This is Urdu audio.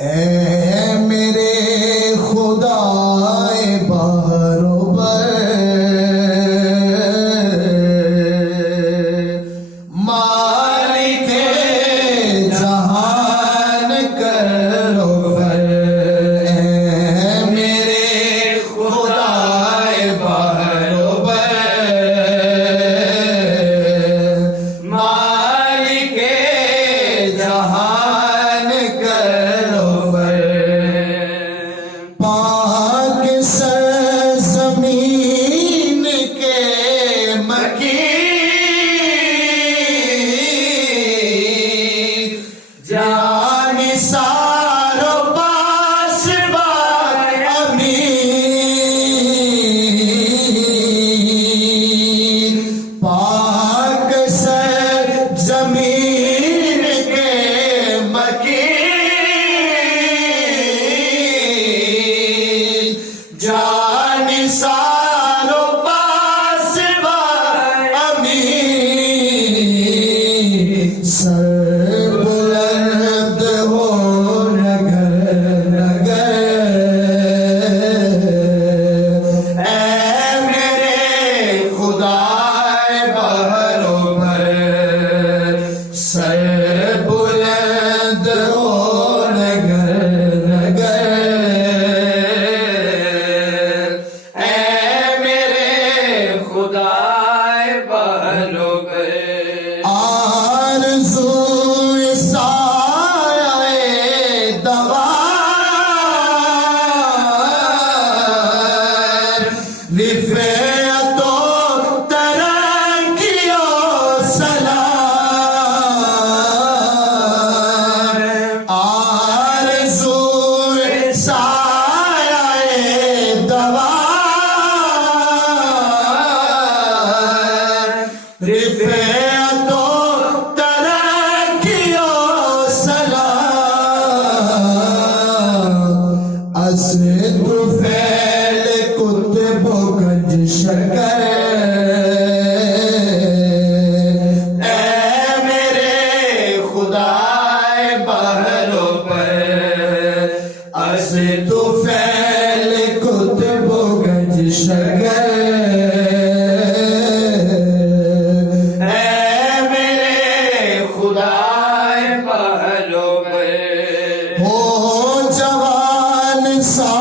اے میرے خدائے بہر و بر، مالک جہان کر و فر، اے میرے خدائے بہر و بر، مالک جہان کر و فر، پاک سرزمین کے مکین، جانثار و پاسبان امین، پاک سرزمین کے مکین، جانثار و پاسبان امین، سر بلند ہو نگر نگر، اے میرے خدائے بہر و بر، سر بلند ہو نگر نگر، اے میرے خدائے بہر و بر، آرزوئے سایہ دوار، رفعت و ترقی و سلام، آرزوئے سایہ دوار، رفعت و ترقی و سلام، از طفیل کتب و گنج شکر، اے میرے خدائے بہر و بر، از طفیل کتب و گنج شکر، اے میرے خدائے بہر و بر، ہو جوان سا